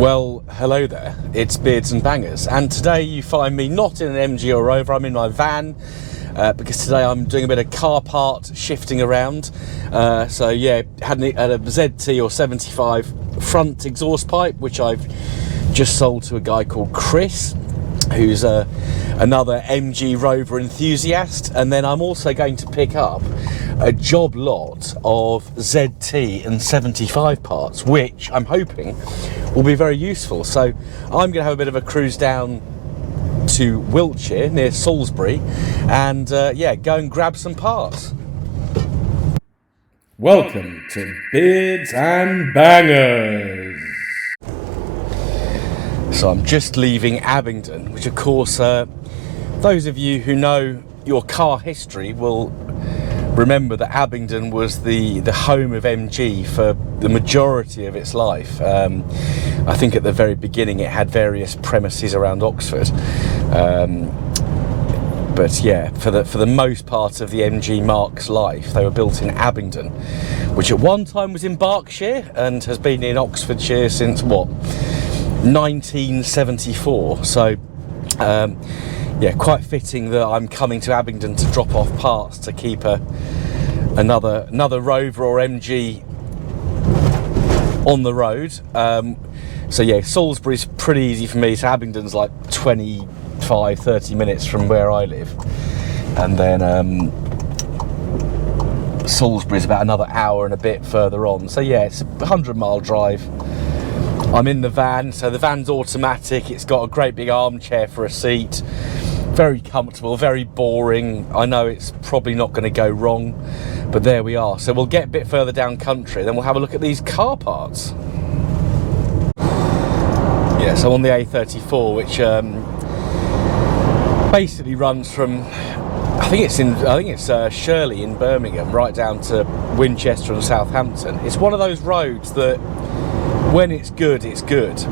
Well, hello there, it's Beards and Bangers, and today you find me not in an MG or Rover, I'm in my van, because today I'm doing a bit of car part shifting around. So yeah, had a ZT or 75 front exhaust pipe, which I've just sold to a guy called Chris, who's another MG Rover enthusiast. And then I'm also going to pick up a job lot of ZT and 75 parts, which I'm hoping will be very useful. So I'm going to have a bit of a cruise down to Wiltshire near Salisbury and yeah, go and grab some parts. Welcome to Beards and Bangers. So I'm just leaving Abington, which of course those of you who know your car history will remember that Abington was the home of MG for the majority of its life. I think at the very beginning it had various premises around Oxford, but yeah, for the most part of the MG Mark's life, they were built in Abington, which at one time was in Berkshire and has been in Oxfordshire since what, 1974. So yeah, quite fitting that I'm coming to Abington to drop off parts to keep another Rover or MG on the road. So yeah, Salisbury's pretty easy for me, so Abington's like 25-30 minutes from where I live, and then Salisbury's about another hour and a bit further on. So yeah, it's a 100-mile drive. I'm in the van, so the van's automatic, it's got a great big armchair for a seat, very comfortable, very boring. I know it's probably not going to go wrong, but there we are. So we'll get a bit further down country, then we'll have a look at these car parts. Yeah, so on the A34, which basically runs from, I think it's Shirley in Birmingham right down to Winchester and Southampton. It's one of those roads that when it's good,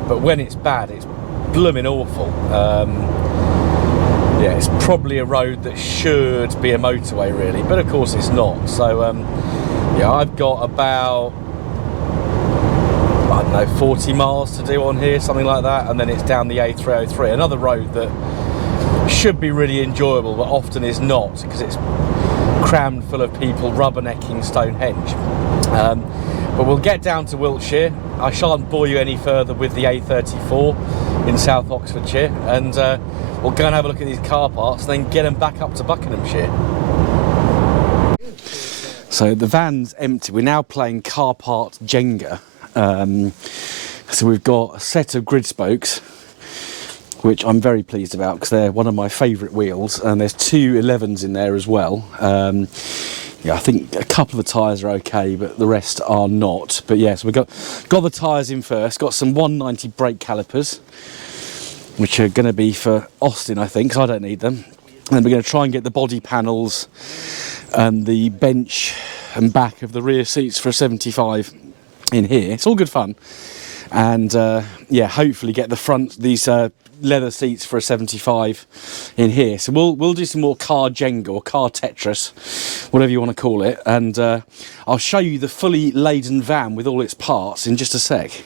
but when it's bad, it's blooming awful. Yeah, it's probably a road that should be a motorway really, but of course it's not. So yeah, I've got about, I don't know, 40 miles to do on here, something like that, and then it's down the A303, another road that should be really enjoyable but often is not, because it's crammed full of people rubbernecking Stonehenge. But we'll get down to Wiltshire. I shan't bore you any further with the A34 in South Oxfordshire, and we'll go and have a look at these car parts and then get them back up to Buckinghamshire. So the van's empty. We're now playing car part Jenga. So we've got a set of grid spokes, which I'm very pleased about because they're one of my favourite wheels, and there's two 11s in there as well. Yeah, I think a couple of the tyres are okay, but the rest are not. But yeah, so we've got the tyres in first, got some 190 brake calipers, which are going to be for Austin, I think, because I don't need them. And then we're going to try and get the body panels and the bench and back of the rear seats for a 75 in here. It's all good fun. And yeah, hopefully get the front, these leather seats for a 75 in here. So we'll do some more car Jenga or car Tetris, whatever you want to call it, and I'll show you the fully laden van with all its parts in just a sec.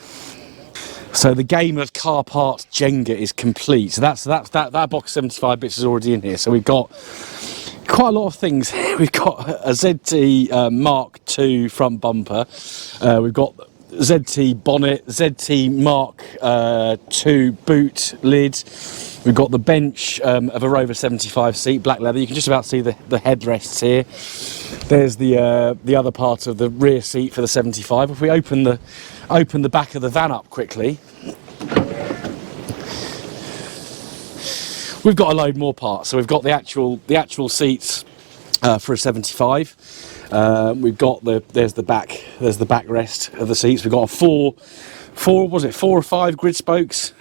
So the game of car part Jenga is complete. So that box of 75 bits is already in here. So we've got quite a lot of things. We've got a ZT Mark II front bumper. We've got ZT bonnet, ZT Mark II boot lid. We've got the bench of a Rover 75 seat, black leather. You can just about see the headrests here. There's the other part of the rear seat for the 75. If we open the back of the van up quickly, we've got a load more parts. So we've got the actual seats for a 75. We've got there's the backrest of the seats. We've got four or five grid spokes?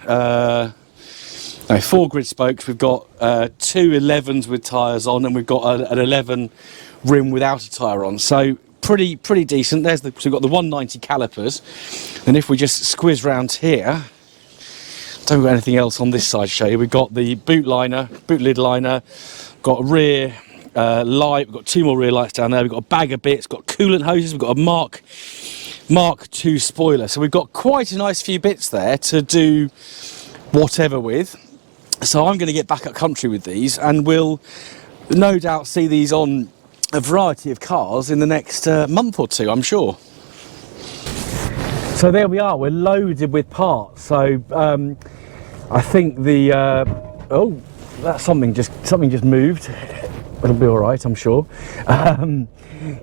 No, 4 grid spokes. We've got 2 11s with tyres on, and we've got an 11 rim without a tyre on. So pretty decent. So we've got the 190 calipers, and if we just squiz round here, don't got anything else on this side to show you. We've got the boot lid liner, got a rear light, we've got 2 more rear lights down there, we've got a bag of bits, got coolant hoses, we've got a Mark Mark II spoiler. So we've got quite a nice few bits there to do whatever with. So I'm going to get back up country with these, and we'll no doubt see these on a variety of cars in the next month or two, I'm sure. So there we are, we're loaded with parts. So I think the oh, that's something just moved. It'll be all right, I'm sure.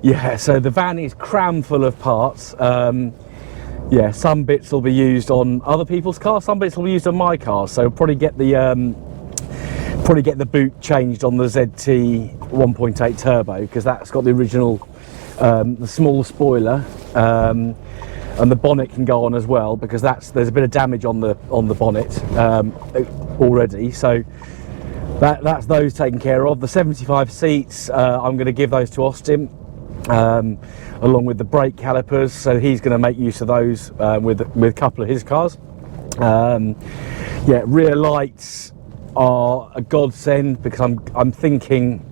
Yeah, so the van is crammed full of parts. Yeah, some bits will be used on other people's cars, some bits will be used on my car. So we'll probably get the boot changed on the ZT 1.8 turbo, because that's got the original, the small spoiler, and the bonnet can go on as well, because there's a bit of damage on the bonnet already. So that's those taken care of. The 75 seats, I'm going to give those to Austin, along with the brake calipers. So he's going to make use of those with a couple of his cars. Yeah, rear lights are a godsend, because I'm thinking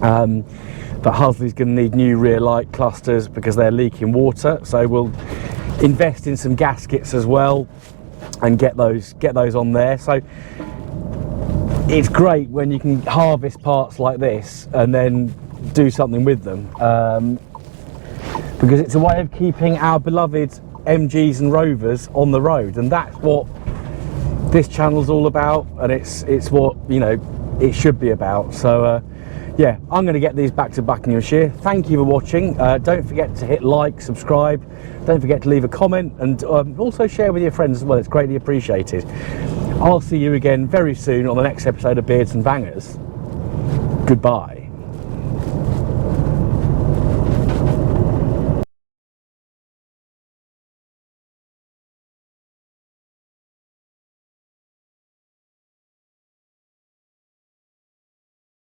that Husley's going to need new rear light clusters because they're leaking water. So we'll invest in some gaskets as well and get those on there. So it's great when you can harvest parts like this and then do something with them, because it's a way of keeping our beloved MGs and Rovers on the road, and that's what this channel's all about, and it's what, you know, it should be about. So yeah, I'm going to get these back to Buckinghamshire. Thank you for watching. Don't forget to hit like, subscribe, don't forget to leave a comment, and also share with your friends as well. It's greatly appreciated. I'll see you again very soon on the next episode of Beards and Bangers. Goodbye.